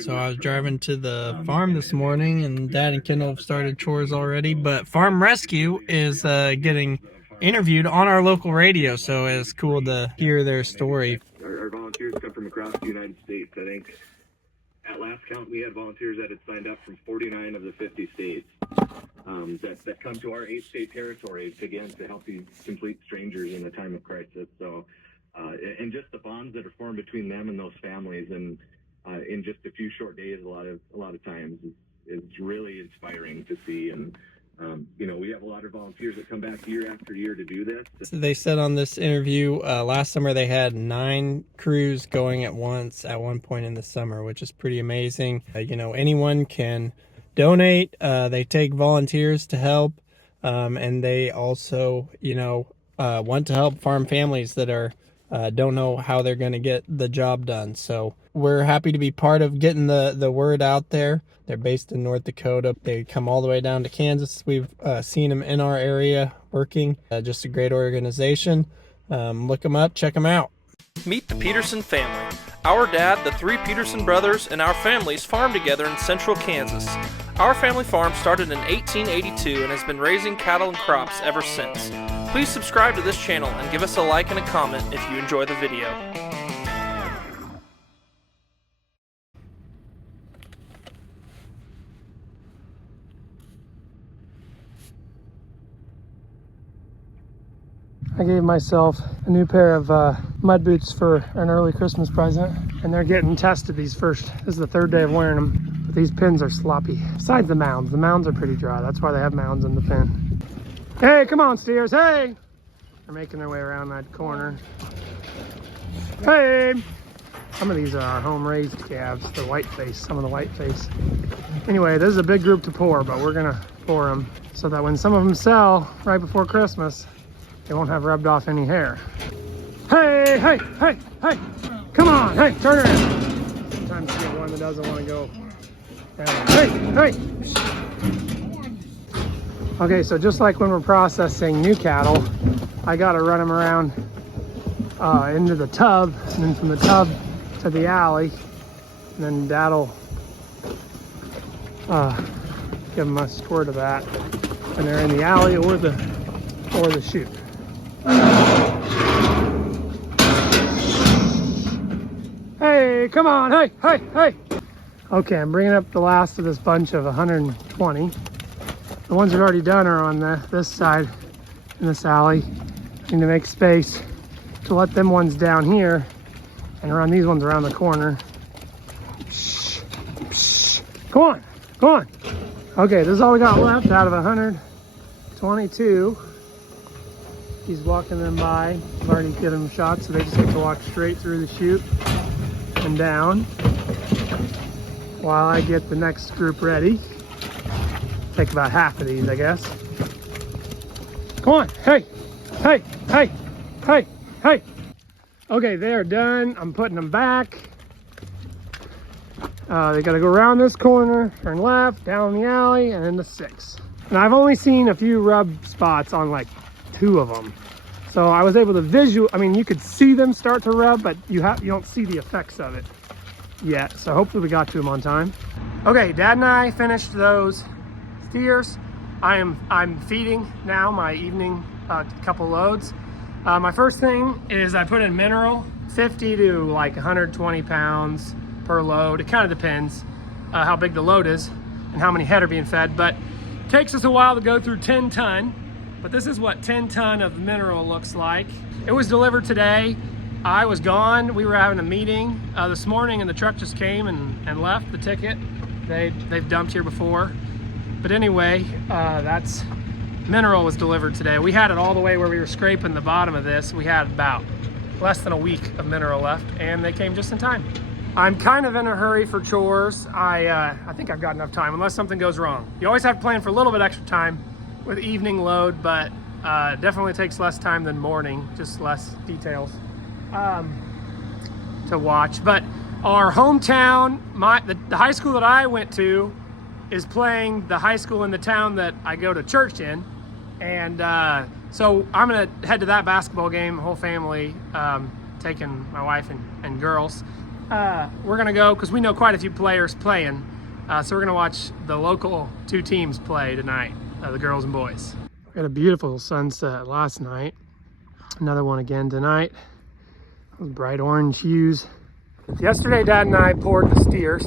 So I was driving to the farm this morning, and Dad and Kendall have started chores already, but Farm Rescue is getting interviewed on our local radio, so it's cool to hear their story. Our volunteers come from across the United States. I think at last count we had volunteers that had signed up from 49 of the 50 states that come to our 8-state territory again to help these complete strangers in a time of crisis. So and just the bonds that are formed between them and those families, and in just a few short days, a lot of times is really inspiring to see. And we have a lot of volunteers that come back year after year to do this. So they said on this interview last summer they had 9 crews going at once at one point in the summer, which is pretty amazing. Anyone can donate. They take volunteers to help, and they also want to help farm families that are don't know how they're going to get the job done. So we're happy to be part of getting the word out there. They're based in North Dakota. They come all the way down to Kansas. We've seen them in our area working. Just a great organization. Look them up, check them out. Meet the Peterson family. Our dad, the 3 Peterson brothers, and our families farm together in central Kansas. Our family farm started in 1882 and has been raising cattle and crops ever since. Please subscribe to this channel and give us a like and a comment if you enjoy the video. I gave myself a new pair of mud boots for an early Christmas present, and they're getting tested this is the 3rd day of wearing them. But these pins are sloppy. Besides the mounds are pretty dry. That's why they have mounds in the pin. Hey, come on, steers, hey! They're making their way around that corner. Hey! Some of these are our home-raised calves, some of the white face. Anyway, this is a big group to pour, but we're gonna pour them so that when some of them sell right before Christmas, they won't have rubbed off any hair. Hey, hey, hey, hey! Come on, hey, turn around. Sometimes you get one that doesn't want to go. Hey, hey! Okay, so just like when we're processing new cattle, I gotta run them around into the tub, and then from the tub to the alley, and then Dad'll give them a squirt of that when they're in the alley or the chute. Hey, come on, hey, hey, hey. Okay, I'm bringing up the last of this bunch of 120. The ones we've already done are on this side in this alley. I need to make space to let them ones down here and run these ones around the corner. Shh, shh. Come on, come on. Okay, this is all we got left out of 122. He's walking them by. I've already given them shots, so they just get to walk straight through the chute and down while I get the next group ready. Take about half of these, I guess. Come on, hey, hey, hey, hey, hey. Okay, they are done. I'm putting them back. They gotta go around this corner, turn left, down the alley, and into 6. And I've only seen a few rub spots on like 2 of them. So I was able to you could see them start to rub, but you don't see the effects of it yet. So hopefully we got to them on time. Okay, Dad and I finished those steers. I'm feeding now my evening couple loads. My first thing is I put in mineral, 50 to like 120 pounds per load. It kind of depends how big the load is and how many head are being fed, but it takes us a while to go through 10 ton. But this is what 10 ton of mineral looks like. It was delivered today. I was gone. We were having a meeting this morning, and the truck just came and left the ticket. They've dumped here before. But anyway, that's mineral was delivered today. We had it all the way where we were scraping the bottom of this. We had about less than a week of mineral left, and they came just in time. I'm kind of in a hurry for chores. I think I've got enough time unless something goes wrong. You always have to plan for a little bit extra time with evening load, but definitely takes less time than morning, just less details to watch. But our hometown, the high school that I went to is playing the high school in the town that I go to church in, and so I'm gonna head to that basketball game, whole family, taking my wife and girls. we're gonna go because we know quite a few players playing. So we're gonna watch the local two teams play tonight, the girls and boys. We had a beautiful sunset last night. Another one again tonight. Bright orange hues. Yesterday, Dad and I poured the steers.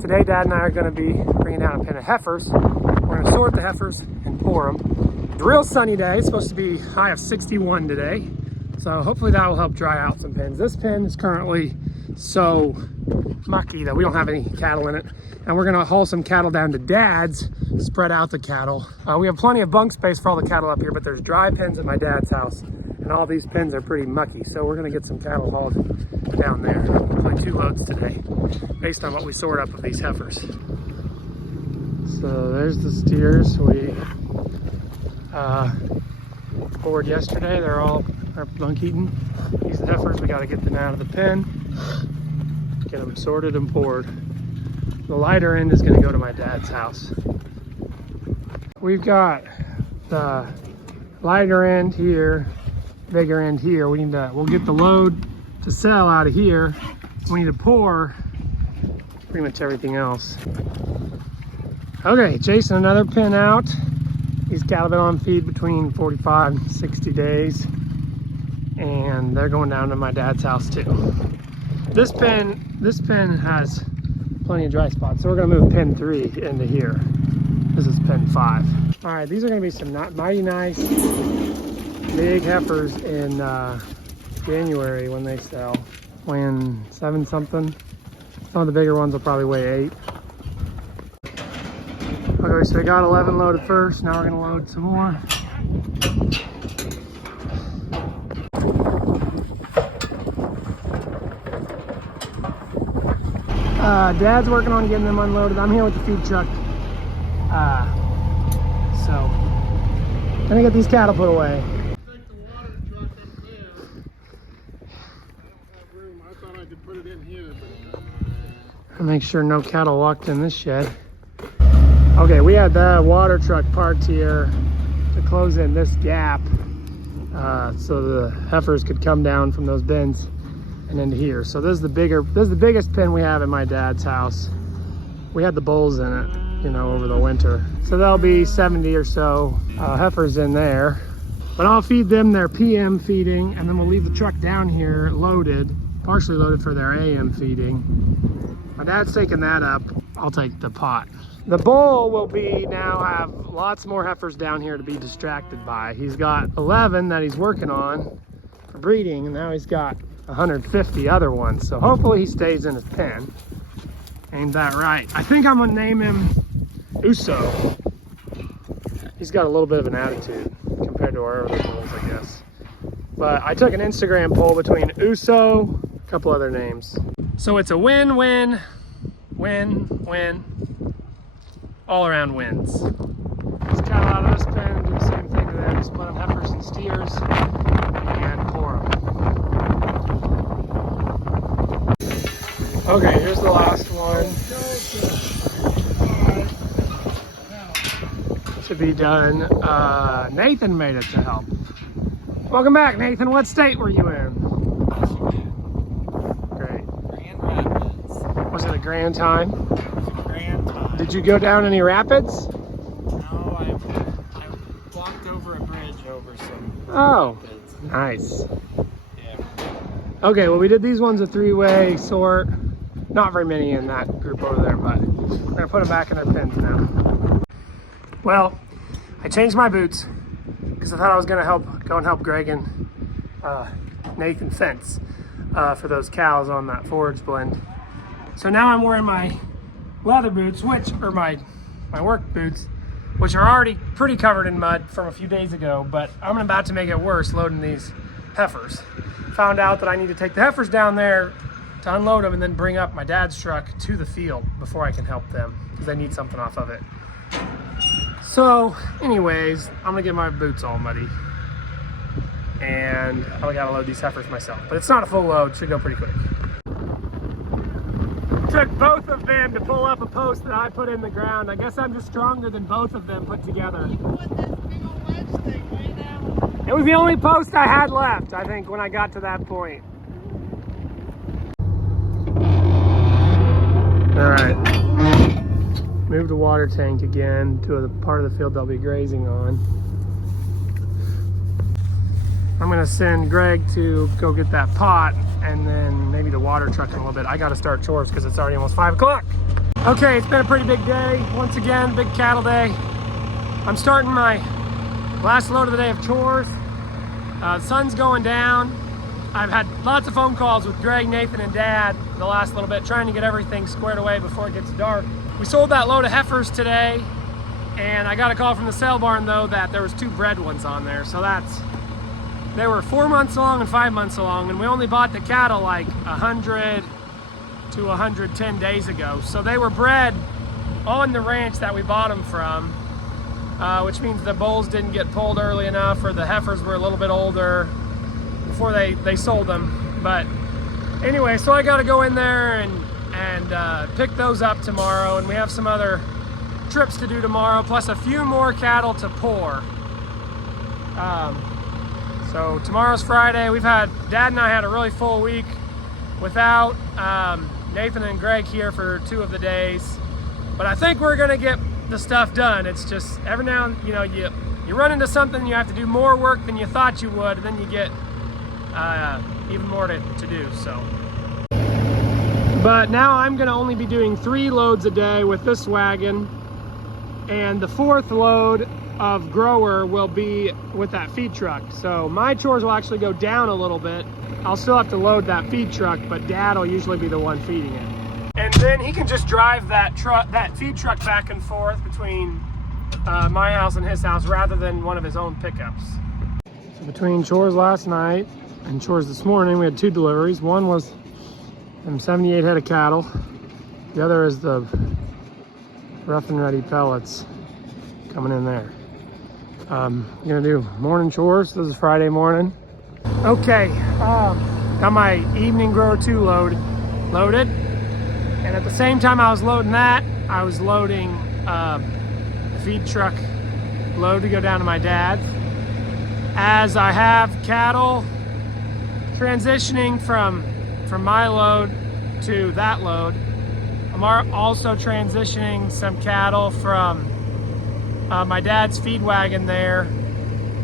Today, Dad and I are gonna be bringing down a pen of heifers. We're gonna sort the heifers and pour them. It's a real sunny day. It's supposed to be high of 61 today. So hopefully that will help dry out some pens. This pen is currently so mucky that we don't have any cattle in it. And we're gonna haul some cattle down to Dad's, spread out the cattle. We have plenty of bunk space for all the cattle up here, but there's dry pens at my dad's house. And all these pens are pretty mucky. So we're gonna get some cattle hauled down there. Hopefully 2 loads today, based on what we sort up of these heifers. So there's the steers we poured yesterday. They're all bunk eaten. These heifers, we gotta get them out of the pen, get them sorted and poured. The lighter end is gonna go to my dad's house. We've got the lighter end here, bigger end here. We'll get the load to sell out of here. We need to pour pretty much everything else. Okay, chasing another pen out. These cattle have been on feed between 45 and 60 days. And they're going down to my dad's house too. This pen has plenty of dry spots, so we're gonna move pen 3 into here. This is pen 5. All right, these are gonna be some mighty nice big heifers in January when they sell. Weighing 7 something. Some of the bigger ones will probably weigh 8. Okay, so we got 11 loaded first. Now we're gonna load some more. Dad's working on getting them unloaded. I'm here with the feed truck. So, I'm gonna get these cattle put away. Take the water truck up there. I don't have room. I thought I could put it in here, but Make sure no cattle walked in this shed. Okay, we had the water truck parked here to close in this gap so the heifers could come down from those bins and into here. So this is the biggest pen we have in my dad's house. We had the bulls in it, you know, over the winter. So there'll be 70 or so heifers in there. But I'll feed them their PM feeding, and then we'll leave the truck down here loaded, partially loaded for their AM feeding. My dad's taking that up. I'll take the pot. The bull will now have lots more heifers down here to be distracted by. He's got 11 that he's working on for breeding, and now he's got 150 other ones. So hopefully he stays in his pen. Ain't that right? I think I'm gonna name him Uso. He's got a little bit of an attitude compared to our other bulls, I guess. But I took an Instagram poll between Uso, a couple other names. So it's a win, win, win, win. All around wins. Just cattle out of this pen, do the same thing to them, split them heifers and steers, and pour them. Okay, here's the last one. To be done. Nathan made it to help. Welcome back, Nathan. What state were you in? Great. Grand Rapids. Was it a grand time? Grand time. Did you go down any rapids? No, I walked over a bridge over some Oh, rapids. nice. Yeah. Okay, well, we did these ones a 3-way sort. Not very many in that group over there, but we're gonna put them back in their pens now. Well, I changed my boots because I thought I was gonna go and help Greg and Nathan fence for those cows on that forage blend. So now I'm wearing my leather boots, which are my work boots, which are already pretty covered in mud from a few days ago, but I'm about to make it worse loading these heifers. Found out that I need to take the heifers down there to unload them and then bring up my dad's truck to the field before I can help them because they need something off of it. So anyways, I'm gonna get my boots all muddy and I gotta load these heifers myself, but it's not a full load, should go pretty quick. Took both of them to pull up a post that I put in the ground. I guess I'm just stronger than both of them put together. It was the only post I had left, I think, when I got to that point. All right. Move the water tank again to the part of the field they'll be grazing on. I'm gonna send Greg to go get that pot and then maybe the water truck in a little bit. I gotta start chores because it's already almost 5 o'clock. Okay, it's been a pretty big day. Once again, big cattle day. I'm starting my last load of the day of chores. The sun's going down. I've had lots of phone calls with Greg, Nathan, and Dad the last little bit, trying to get everything squared away before it gets dark. We sold that load of heifers today, and I got a call from the sale barn though that there was 2 bred ones on there. So they were 4 months along and 5 months along, and we only bought the cattle like 100 to 110 days ago. So they were bred on the ranch that we bought them from, which means the bulls didn't get pulled early enough, or the heifers were a little bit older before they sold them. But anyway, so I got to go in there and pick those up tomorrow, and we have some other trips to do tomorrow, plus a few more cattle to pour. So tomorrow's Friday. Dad and I had a really full week without Nathan and Greg here for 2 of the days, but I think we're gonna get the stuff done. It's just every now and you run into something, you have to do more work than you thought you would, and then you get even more to do. So, but now I'm gonna only be doing 3 loads a day with this wagon, and the 4th load of grower will be with that feed truck. So my chores will actually go down a little bit. I'll still have to load that feed truck, but Dad will usually be the one feeding it. And then he can just drive that feed truck back and forth between my house and his house rather than one of his own pickups. So between chores last night and chores this morning, we had 2 deliveries. One was them 78 head of cattle. The other is the rough and ready pellets coming in there. I'm gonna do morning chores. This is Friday morning. Okay, got my evening grower 2 loaded, and at the same time I was loading that, I was loading the feed truck load to go down to my dad's. As I have cattle transitioning from my load to that load, I'm also transitioning some cattle from my dad's feed wagon there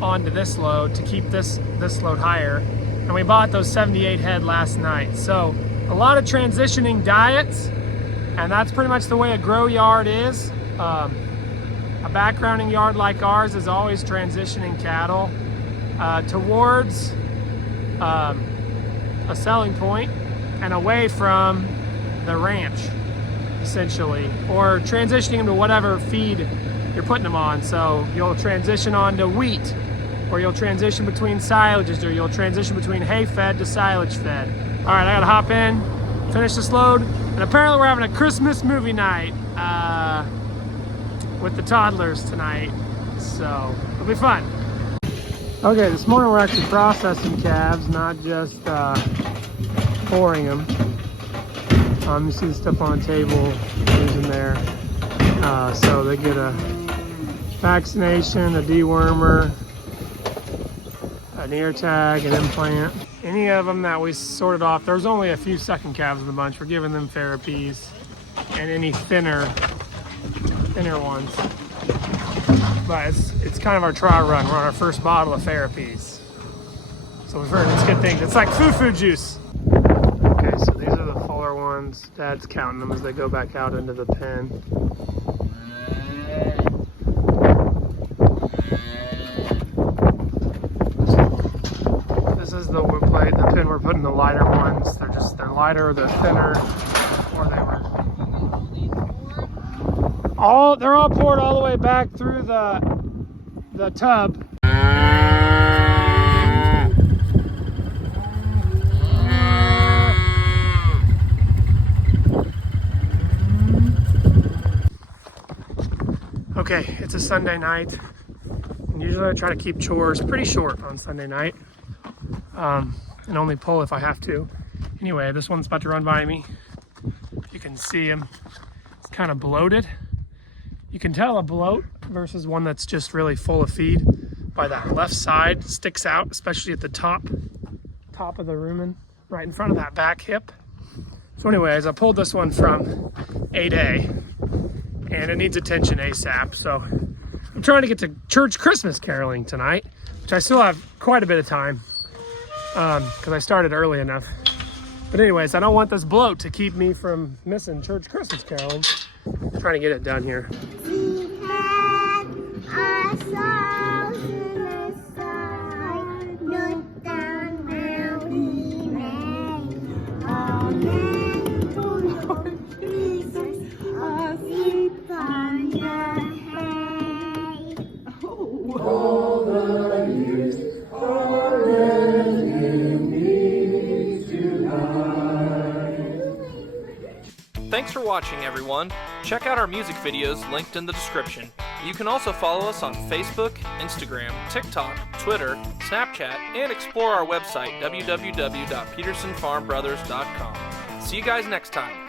onto this load to keep this load higher. And we bought those 78 head last night. So a lot of transitioning diets, and that's pretty much the way a grow yard is. A backgrounding yard like ours is always transitioning cattle towards a selling point and away from the ranch, essentially, or transitioning them to whatever feed you're putting them on. So you'll transition on to wheat, or you'll transition between silages, or you'll transition between hay fed to silage fed. All right, I gotta hop in, finish this load, and apparently we're having a Christmas movie night with the toddlers tonight, so it'll be fun. Okay, this morning we're actually processing calves, not just pouring them. You see the stuff on the table using there. So they get a vaccination, a dewormer, an ear tag, an implant. Any of them that we sorted off, there's only a few sucking calves in the bunch. We're giving them therapies, and any thinner ones. But it's kind of our trial run. We're on our first bottle of therapies. So we've heard it's good things. It's like food juice. Okay, so these are the fuller ones. Dad's counting them as they go back out into the pen. This is the wood plate, the pin we're putting the lighter ones. They're lighter, they're thinner, or they were. They're all poured all the way back through the tub. Okay, it's a Sunday night, and usually I try to keep chores pretty short on Sunday night, and only pull if I have to. Anyway, this one's about to run by me. You can see him. It's kind of bloated. You can tell a bloat versus one that's just really full of feed by that left side. Sticks out, especially at the top of the rumen, right in front of that back hip. So anyways, I pulled this one from 8A and it needs attention ASAP. So I'm trying to get to church Christmas caroling tonight, which I still have quite a bit of time because I started early enough. But anyways, I don't want this bloat to keep me from missing church Christmas caroling. I'm trying to get it done here. We had our souls in the side, looked down where we lay. All men who Lord Jesus, asleep on the hay. Thanks for watching, everyone. Check out our music videos linked in the description. You can also follow us on Facebook, Instagram, TikTok, Twitter, Snapchat, and explore our website, www.petersonfarmbrothers.com. See you guys next time.